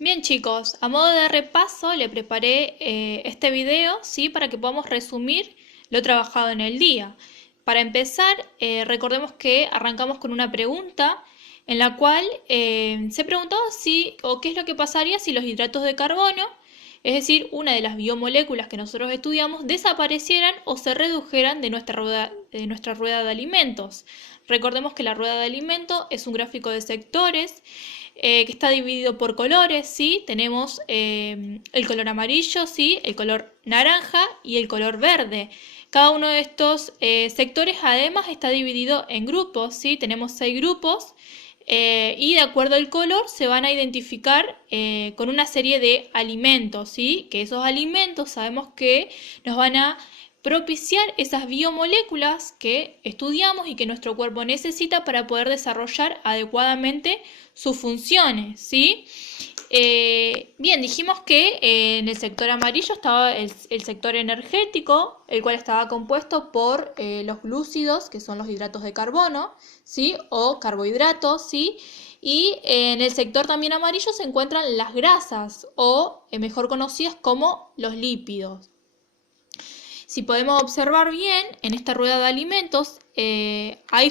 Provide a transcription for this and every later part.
Bien chicos, a modo de repaso le preparé este video, ¿sí? Para que podamos resumir lo trabajado en el día. Para empezar, recordemos que arrancamos con una pregunta en la cual se preguntaba si o qué es lo que pasaría si los hidratos de carbono, es decir, una de las biomoléculas que nosotros estudiamos, desaparecieran o se redujeran de nuestra rueda de alimentos. Recordemos que la rueda de alimentos es un gráfico de sectores que está dividido por colores, ¿sí? Tenemos el color amarillo, ¿sí? El color naranja y el color verde. Cada uno de estos sectores además está dividido en grupos, ¿sí? Tenemos 6 grupos y de acuerdo al color se van a identificar con una serie de alimentos, ¿sí? Que esos alimentos sabemos que nos van a propiciar esas biomoléculas que estudiamos y que nuestro cuerpo necesita para poder desarrollar adecuadamente sus funciones, ¿sí? Bien, dijimos que en el sector amarillo estaba el sector energético, el cual estaba compuesto por los glúcidos, que son los hidratos de carbono, ¿sí? O carbohidratos, ¿sí? Y en el sector también amarillo se encuentran las grasas, o mejor conocidas como los lípidos. Si podemos observar bien, en esta rueda de alimentos, hay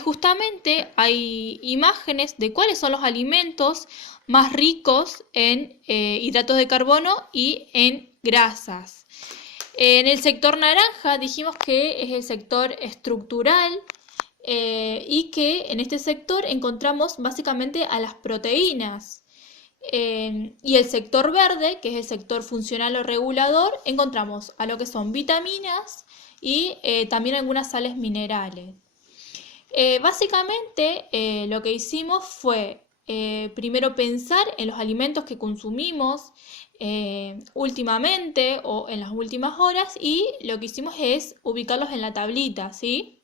imágenes de cuáles son los alimentos más ricos en hidratos de carbono y en grasas. En el sector naranja dijimos que es el sector estructural y que en este sector encontramos básicamente a las proteínas. Y el sector verde, que es el sector funcional o regulador, encontramos a lo que son vitaminas y también algunas sales minerales. Básicamente lo que hicimos fue primero pensar en los alimentos que consumimos últimamente o en las últimas horas y lo que hicimos es ubicarlos en la tablita, ¿sí?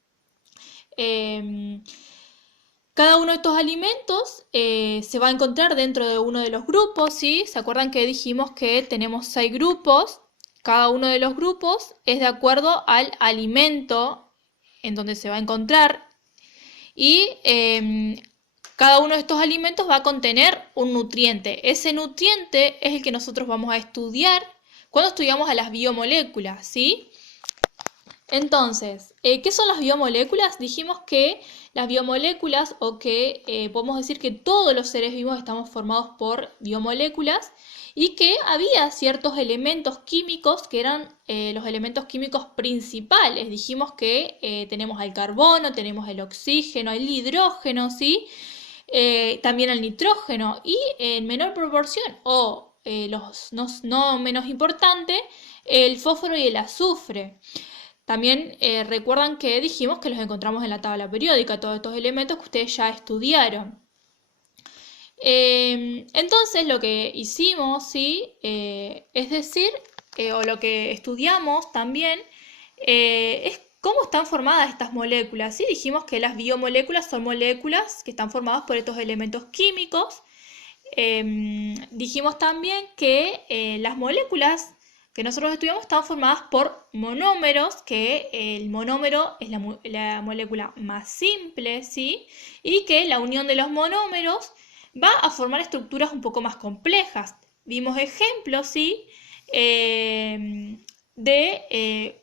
Cada uno de estos alimentos se va a encontrar dentro de uno de los grupos, ¿sí? ¿Se acuerdan que dijimos que tenemos 6 grupos? Cada uno de los grupos es de acuerdo al alimento en donde se va a encontrar y cada uno de estos alimentos va a contener un nutriente. Ese nutriente es el que nosotros vamos a estudiar cuando estudiamos a las biomoléculas, ¿sí? Entonces, ¿qué son las biomoléculas? Dijimos que las biomoléculas, o que podemos decir que todos los seres vivos estamos formados por biomoléculas y que había ciertos elementos químicos que eran los elementos químicos principales. Dijimos que tenemos el carbono, tenemos el oxígeno, el hidrógeno, ¿sí? También el nitrógeno y en menor proporción, o no menos importante, el fósforo y el azufre. También recuerdan que dijimos que los encontramos en la tabla periódica, todos estos elementos que ustedes ya estudiaron. Entonces lo que hicimos, ¿sí? Es decir, o lo que estudiamos también, es cómo están formadas estas moléculas, ¿sí? Dijimos que las biomoléculas son moléculas que están formadas por estos elementos químicos. Dijimos también que las moléculas que nosotros estudiamos están formadas por monómeros, que el monómero es la molécula más simple, ¿sí? Y que la unión de los monómeros va a formar estructuras un poco más complejas. Vimos ejemplos, ¿sí? De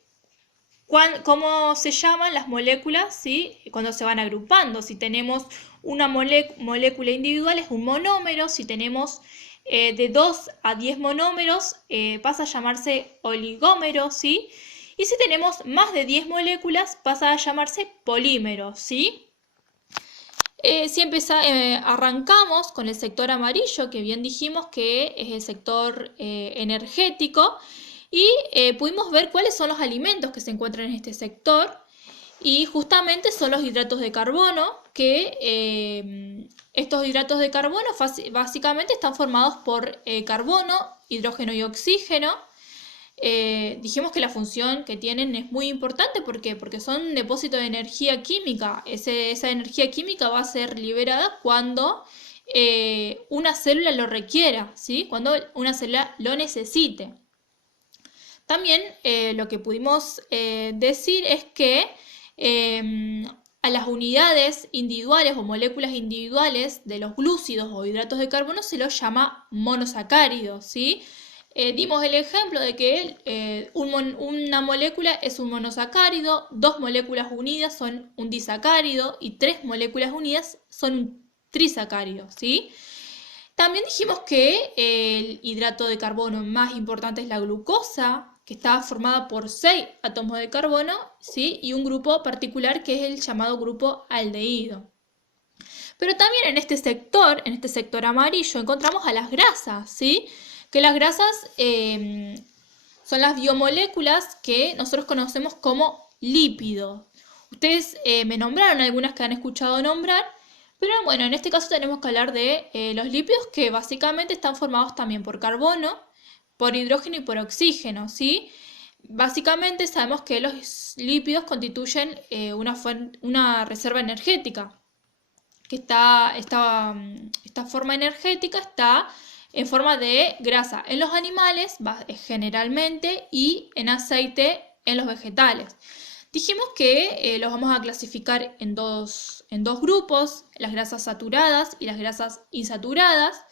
cómo se llaman las moléculas, ¿sí? Cuando se van agrupando. Si tenemos una molécula individual es un monómero, si tenemos de 2 a 10 monómeros pasa a llamarse oligómero, ¿sí? Y si tenemos más de 10 moléculas pasa a llamarse polímero, ¿sí? Si arrancamos con el sector amarillo, que bien dijimos que es el sector energético, y pudimos ver cuáles son los alimentos que se encuentran en este sector, y justamente son los hidratos de carbono, que estos hidratos de carbono básicamente están formados por carbono, hidrógeno y oxígeno. Dijimos que la función que tienen es muy importante. ¿Por qué? Porque son un depósito de energía química. Esa energía química va a ser liberada cuando una célula lo requiera, ¿sí? Cuando una célula lo necesite. También lo que pudimos decir es que a las unidades individuales o moléculas individuales de los glúcidos o hidratos de carbono se los llama monosacáridos, ¿sí? Dimos el ejemplo de que una molécula es un monosacárido, 2 moléculas unidas son un disacárido y 3 moléculas unidas son un trisacárido, ¿sí? También dijimos que el hidrato de carbono más importante es la glucosa, que está formada por 6 átomos de carbono, ¿sí? Y un grupo particular que es el llamado grupo aldehído. Pero también en este sector amarillo, encontramos a las grasas, ¿sí? Que las grasas son las biomoléculas que nosotros conocemos como lípidos. Ustedes me nombraron algunas que han escuchado nombrar, pero bueno, en este caso tenemos que hablar de los lípidos que básicamente están formados también por carbono, por hidrógeno y por oxígeno, ¿sí? Básicamente sabemos que los lípidos constituyen una reserva energética, que esta forma energética está en forma de grasa en los animales generalmente y en aceite en los vegetales. Dijimos que los vamos a clasificar en dos grupos, las grasas saturadas y las grasas insaturadas.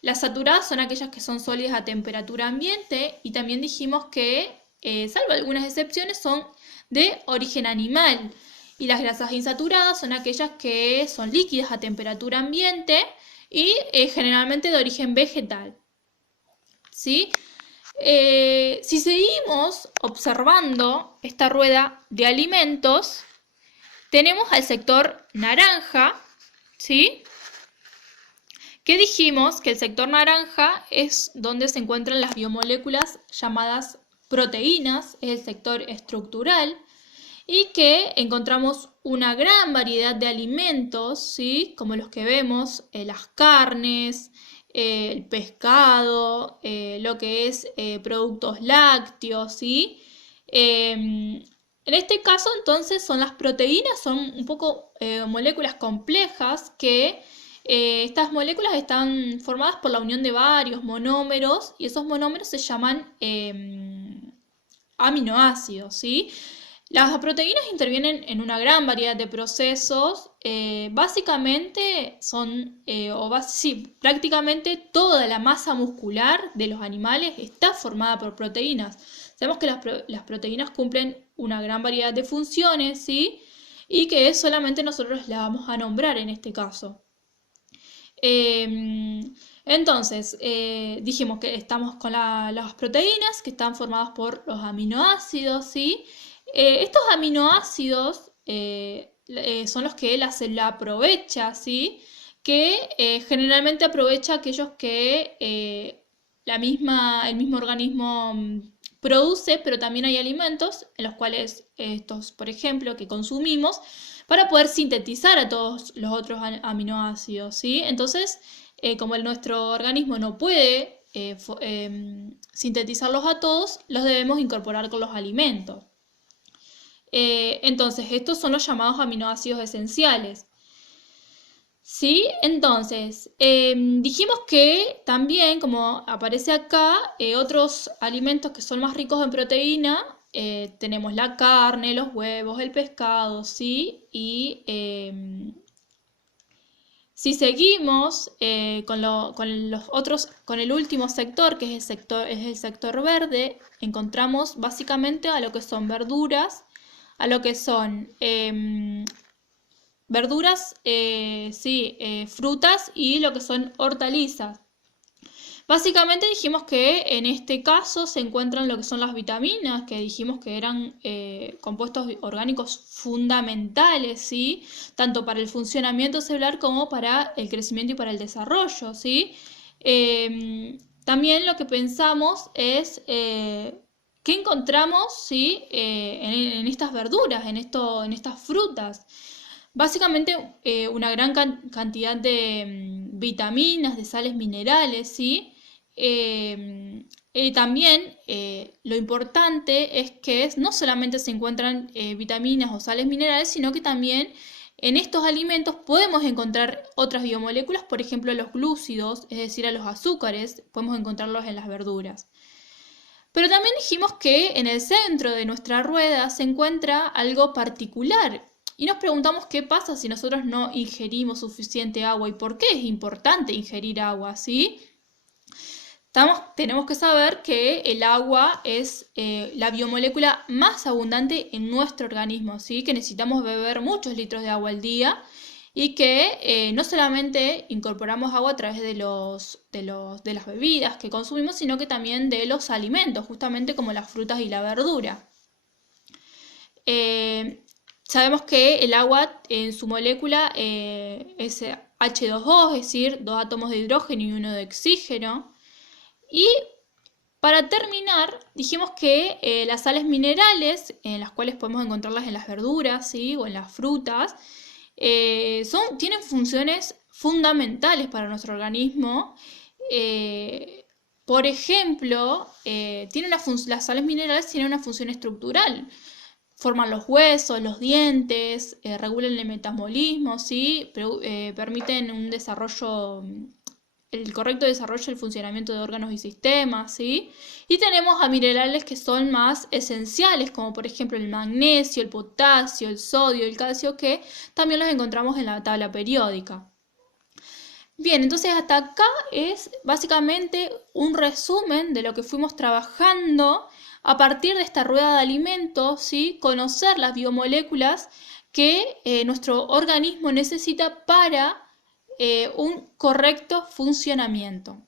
Las saturadas son aquellas que son sólidas a temperatura ambiente y también dijimos que, salvo algunas excepciones, son de origen animal. Y las grasas insaturadas son aquellas que son líquidas a temperatura ambiente y generalmente de origen vegetal, ¿sí? Si seguimos observando esta rueda de alimentos, tenemos al sector naranja, ¿sí? Que dijimos que el sector naranja es donde se encuentran las biomoléculas llamadas proteínas, es el sector estructural, y que encontramos una gran variedad de alimentos, ¿sí? Como los que vemos, las carnes, el pescado, lo que es productos lácteos, ¿sí? En este caso, entonces, son las proteínas, son un poco moléculas complejas que estas moléculas están formadas por la unión de varios monómeros y esos monómeros se llaman aminoácidos, ¿sí? Las proteínas intervienen en una gran variedad de procesos, básicamente prácticamente toda la masa muscular de los animales está formada por proteínas. Sabemos que las proteínas cumplen una gran variedad de funciones, ¿sí? Y que solamente nosotros las vamos a nombrar en este caso. Entonces, dijimos que estamos con las proteínas que están formadas por los aminoácidos, ¿sí? Estos aminoácidos son los que la célula aprovecha, ¿sí? Que generalmente aprovecha aquellos que el mismo organismo produce, pero también hay alimentos en los cuales estos, por ejemplo, que consumimos, para poder sintetizar a todos los otros aminoácidos, ¿sí? Entonces, como nuestro organismo no puede sintetizarlos a todos, los debemos incorporar con los alimentos. Entonces, estos son los llamados aminoácidos esenciales. ¿Sí? Entonces, dijimos que también, como aparece acá, otros alimentos que son más ricos en proteína, tenemos la carne, los huevos, el pescado, ¿sí? Y si seguimos con el último sector, que es el sector verde, encontramos básicamente a lo que son verduras, a lo que son verduras, frutas y lo que son hortalizas. Básicamente dijimos que en este caso se encuentran lo que son las vitaminas, que dijimos que eran compuestos orgánicos fundamentales, ¿sí? Tanto para el funcionamiento celular como para el crecimiento y para el desarrollo, ¿sí? También lo que pensamos es qué encontramos, ¿sí? En estas verduras, en estas frutas. Básicamente una gran cantidad de vitaminas, de sales minerales, ¿sí? También lo importante es que no solamente se encuentran vitaminas o sales minerales, sino que también en estos alimentos podemos encontrar otras biomoléculas, por ejemplo los glúcidos, es decir, a los azúcares, podemos encontrarlos en las verduras. Pero también dijimos que en el centro de nuestra rueda se encuentra algo particular. Y nos preguntamos qué pasa si nosotros no ingerimos suficiente agua y por qué es importante ingerir agua, ¿sí? Tenemos que saber que el agua es la biomolécula más abundante en nuestro organismo, ¿sí? Que necesitamos beber muchos litros de agua al día y que no solamente incorporamos agua a través de las bebidas que consumimos, sino que también de los alimentos, justamente como las frutas y la verdura. Sabemos que el agua en su molécula es H2O, es decir, dos átomos de hidrógeno y uno de oxígeno. Y para terminar, dijimos que las sales minerales, en las cuales podemos encontrarlas en las verduras, ¿sí? O en las frutas, tienen funciones fundamentales para nuestro organismo. Por ejemplo, las sales minerales tienen una función estructural. Forman los huesos, los dientes, regulan el metabolismo, ¿sí? Permiten un desarrollo, el correcto desarrollo y el funcionamiento de órganos y sistemas, ¿sí? Y tenemos a minerales que son más esenciales, como por ejemplo el magnesio, el potasio, el sodio, el calcio, que también los encontramos en la tabla periódica. Bien, entonces hasta acá es básicamente un resumen de lo que fuimos trabajando a partir de esta rueda de alimentos, ¿sí? Conocer las biomoléculas que nuestro organismo necesita para un correcto funcionamiento.